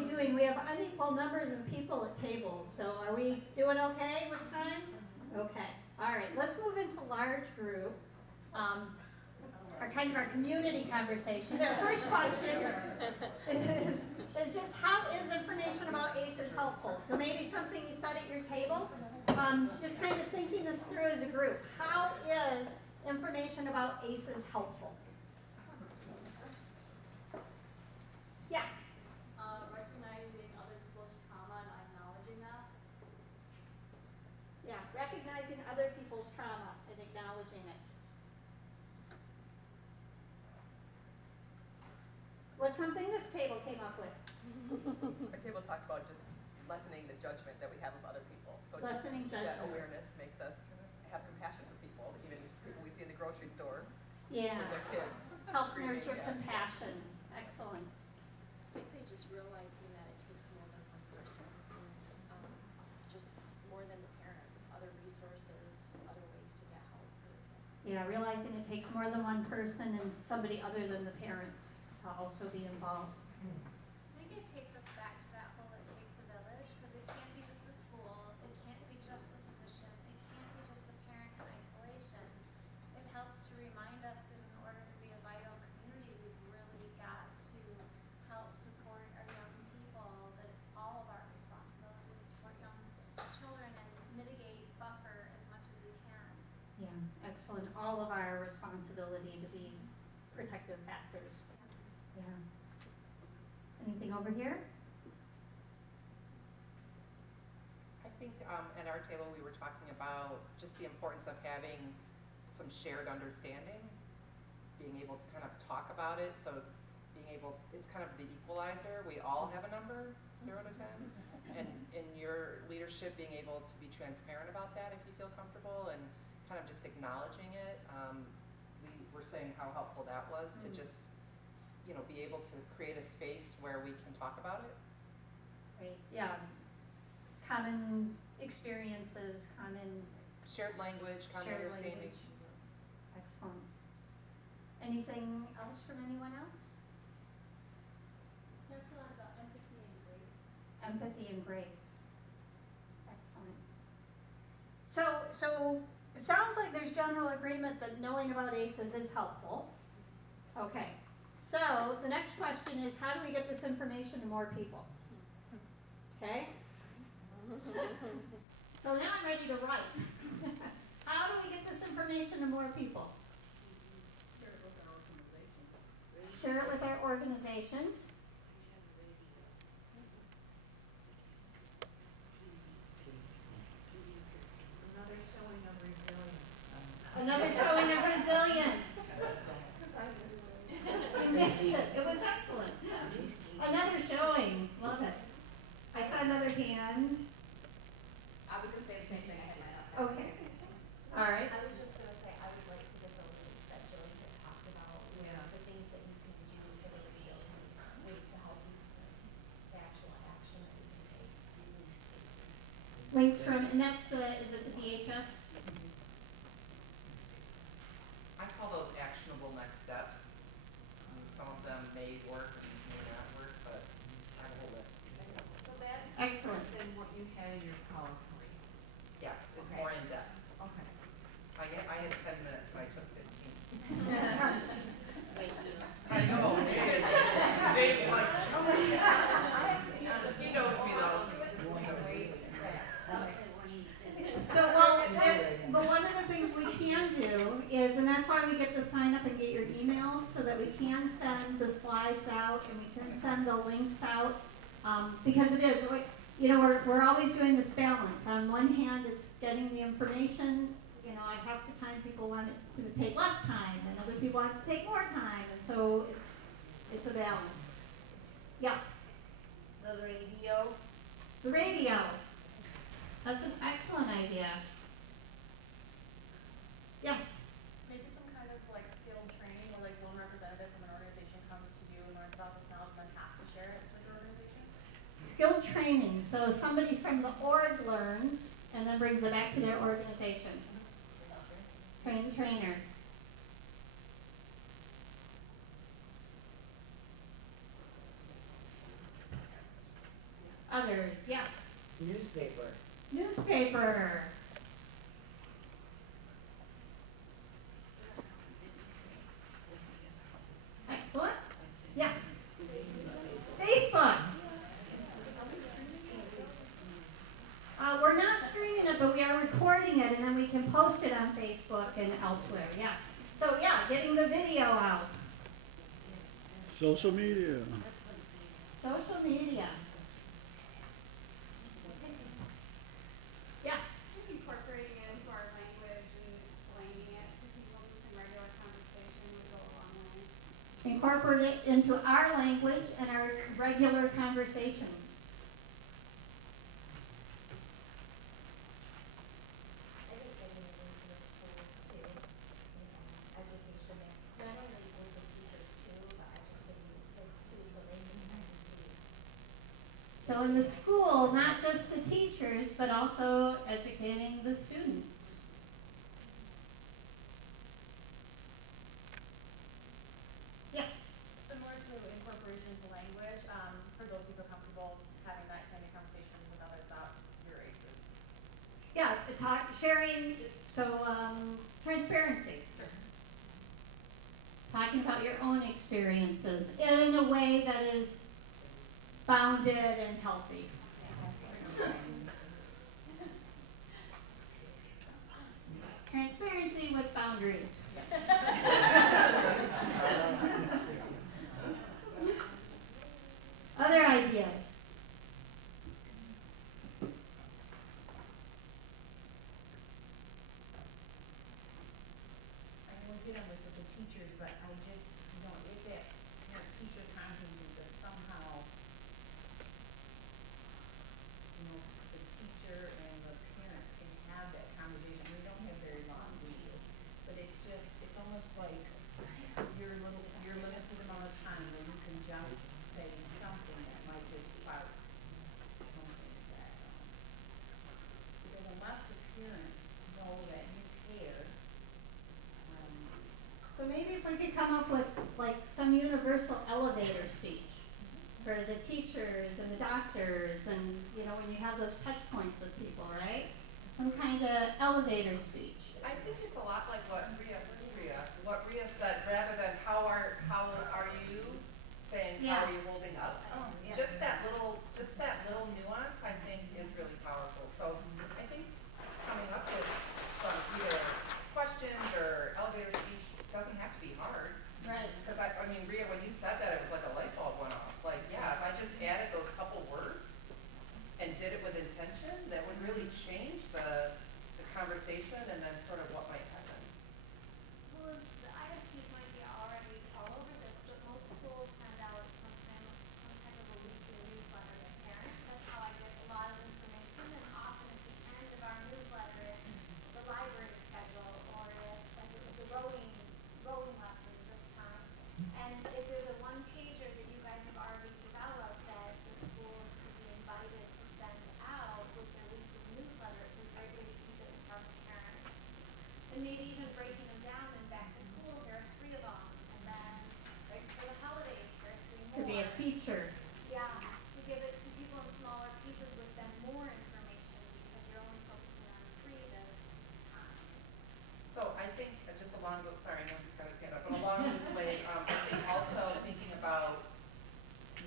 we doing? We have unequal numbers of people at tables, so are we doing okay with time? Okay. All right. Let's move into large group. Our kind of our community conversation. Our first question is just how is information about ACEs helpful? So maybe something you said at your table. Just kind of thinking this through as a group. How is information about ACEs helpful? Yes? Recognizing other people's trauma and acknowledging that. Yeah, recognizing other people's trauma and acknowledging it. What's something this table came up with? Our table talked about just lessening the judgment that we have of other people. So lessening just, judgment. That awareness makes us have compassion for people, even people we see in the grocery store Yeah. with their kids. Helps screaming, nurture yes. compassion. Excellent. I'd say just realizing that it takes more than one person, and just more than the parent, other resources, other ways to get help for the kids. Yeah, realizing it takes more than one person and somebody other than the parents to also be involved. I think it takes us back to that whole it takes a village, because it can't be just the school, it can't be just the physician, it can't be just the parent in isolation. It helps to remind us that in order to be a vital community, we've really got to help support our young people, that it's all of our responsibility to support young children and mitigate, buffer as much as we can. Yeah, excellent. All of our responsibility to be protective factors. Yeah. Anything over here? I think at our table we were talking about just the importance of having some shared understanding, being able to kind of talk about it, so being able, it's kind of the equalizer. We all have a number, 0 to 10, and in your leadership being able to be transparent about that if you feel comfortable, and kind of just acknowledging it. We were saying how helpful that was to just, you know, be able to create a space where we can talk about it. Right. Yeah. Common experiences, common Shared language, common shared understanding. language. Excellent. Anything else from anyone else? Talked a lot about empathy and grace. Empathy and grace. Excellent. So it sounds like there's general agreement that knowing about ACEs is helpful. Okay. So the next question is, how do we get this information to more people? Okay? So now I'm ready to write. How do we get this information to more people? Share it with our organizations. Another showing of resilience. You missed it. It was excellent. Another showing. Love it. I saw another hand. I was going to say the same thing. I had my own. Okay. All right. I was just going to say, I would like to get the links that Joey had talked about, the things that you can do to get a resilience, ways to help these kids, the actual action that you can take. Links from, and that's the, is it the DHS? I call those actionable next steps. Some of them may work and may not work, but I have a whole list. So that's Excellent. different than what you had in your PowerPoint. Yes, it's Okay. more in depth. Okay. I had 10 minutes and I took 15. Thank you. I know, Dave's like, he knows me though. So, well, but one of the things we can do is, and that's why we get to sign up and get your emails, so that we can send the slides out and we can send the links out, because it is, you know, we're always doing this balance. On one hand, it's getting the information. You know, half the time people want it to take less time, and other people want it to take more time, and so it's a balance. Yes. The radio. The radio. That's an excellent idea. Yes? Maybe some kind of like skilled training, or like one representative from an organization comes to you and learns about this knowledge and then has to share it with your organization. Skilled training. So somebody from the org learns and then brings it back to their organization. Train the trainer. Yes. Newspaper. Newspaper. Excellent. Yes. Facebook. We're not streaming it, but we are recording it, and then we can post it on Facebook and elsewhere. Yes. So yeah, getting the video out. Social media. Social media. Yes. Incorporating it into our language and explaining it to people just in regular conversation would go a long way. Incorporate it into our language and our regular conversations. I think getting it into the schools too, education, not only with the teachers too, but educating the kids too, so they can kind of see. So in the school, not just the teachers, but also educating the students. Yes. Similar to incorporation into language, for those who feel comfortable having that kind of conversation with others about your races. Yeah, sharing, so transparency. Talking about your own experiences in a way that is bounded and healthy. Transparency with boundaries. Other ideas? I know we hit on this with the teachers, but I just, you know, if it, teacher conferences that somehow, you know, the teacher and the parents can have that conversation. We don't have very long, do you? But it's just, it's almost like you're limited amount of time where you can just say something that might just spark something that, because unless the parents know that you care, So maybe if we could come up with like some universal elevator speech for the teachers and the doctors and, you know, when you have those touch points with people, right? Some kind of elevator speech. I think it's a lot like what Rhea said, rather than how are you, saying Yeah. how are you holding up? Just that little nuance I think is really powerful. So I think coming up with some either questions or elevator speech doesn't have to be hard. Right. Because I mean, Rhea, when you said that, it was like a light bulb went off. Like, yeah, if I just added those couple words and did it with intention, that would really change the conversation and then sort of what might happen. Well, the ISPs might be already all over this, but most schools send out some type of a weekly newsletter to parents. That's how I get a lot of information, and often at the end of our newsletter, it's the library schedule, or it's like it was a rowing lessons this time. And if there's a one pager that you guys have already developed that the schools could be invited to send out with their weekly newsletter, it's a great way to keep it in front of parents. And maybe even breaking them down and back to school, here are 3 of them, and then right before the holidays, here are 3 more. Could be a feature. Yeah, to give it to people in smaller pieces with then more information, because you're only focusing on 3 this time. So I think just along those, sorry, I know he's got his hand up, but along this way, I think also thinking about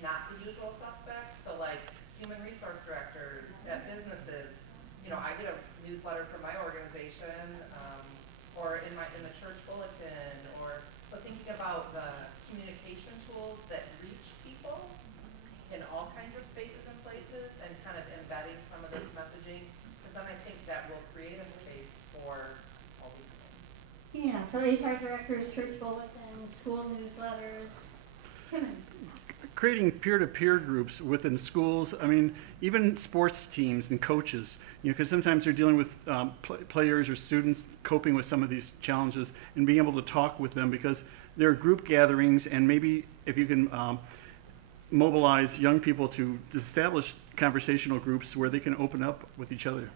not the usual suspects, so like human resource directors at businesses. You know, I get a newsletter from my organization, or in the church bulletin, or so thinking about the communication tools that reach people in all kinds of spaces and places, and kind of embedding some of this messaging, because then I think that will create a space for all these things. Yeah, so HR directors, church bulletins, school newsletters. Come in. Creating peer-to-peer groups within schools. I mean, even sports teams and coaches. You know, because sometimes they're dealing with players or students coping with some of these challenges, and being able to talk with them, because there are group gatherings, and maybe if you can mobilize young people to establish conversational groups where they can open up with each other.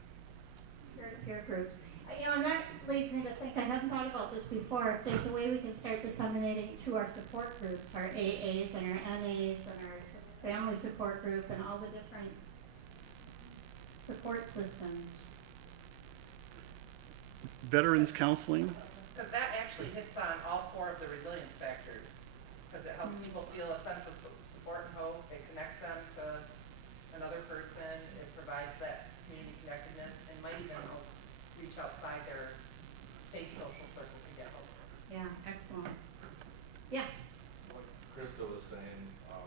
Peer-to-peer groups. You know, and that leads me to think, I hadn't thought about this before, if there's a way we can start disseminating to our support groups, our AAs and our NAs and our family support group and all the different support systems. Veterans counseling, Because that actually hits on all 4 of the resilience factors. Because it helps people feel a sense of support and hope. It connects them to another person. It provides that community connectedness and might even help reach outside their safe social circle to get hope. Yeah, excellent. Yes? What Krista was saying, I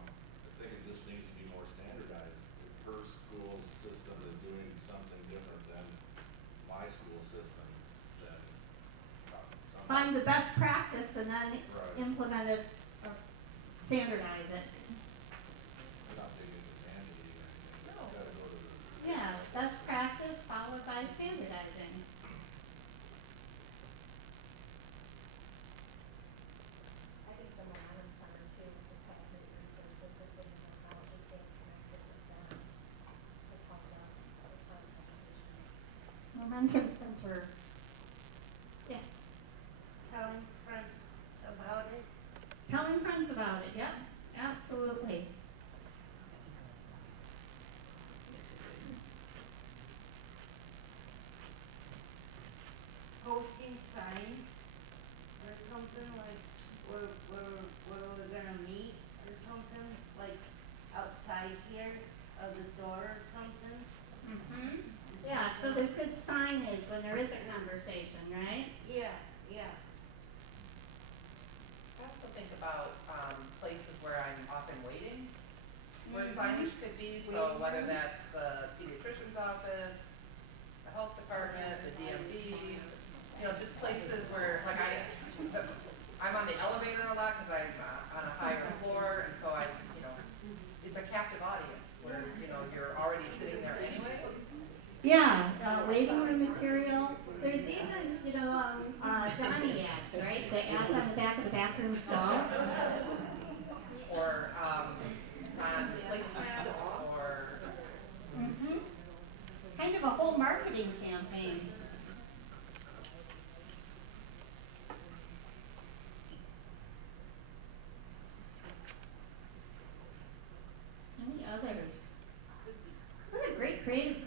think it just needs to be more standardized. If her school system is doing something different than my school system, then some. Find the best practice and then Right. implement it or standardize it. We're not big into mandating or anything. No. It's gotta go to the. Yeah, best practice followed by standardizing. I think the Momentum Center too, has had great resources of getting us out, just staying connected with them, has helped us as far as education. Momentum Center. Yes. Telling friends about it. Telling friends about it, yep, absolutely. Posting signs or something like where we're gonna meet or something, like outside here of the door or something. Mm-hmm. Yeah, so there's good signage when there is a conversation, right? Yeah. I also think about places where I'm often waiting, where signage could be, so whether that's the pediatrician's office, the health department, the DMV, you know, just places where, like I'm on the elevator a lot because I'm on a higher floor, and so you know, it's a captive audience where, you know, you're already sitting there anyway. Yeah, waiting room material. There's even, Johnny ads, right? The ads on the back of the bathroom stall. Or on placemats, or Mm-hmm. Kind of a whole marketing campaign. Any others? What a great creative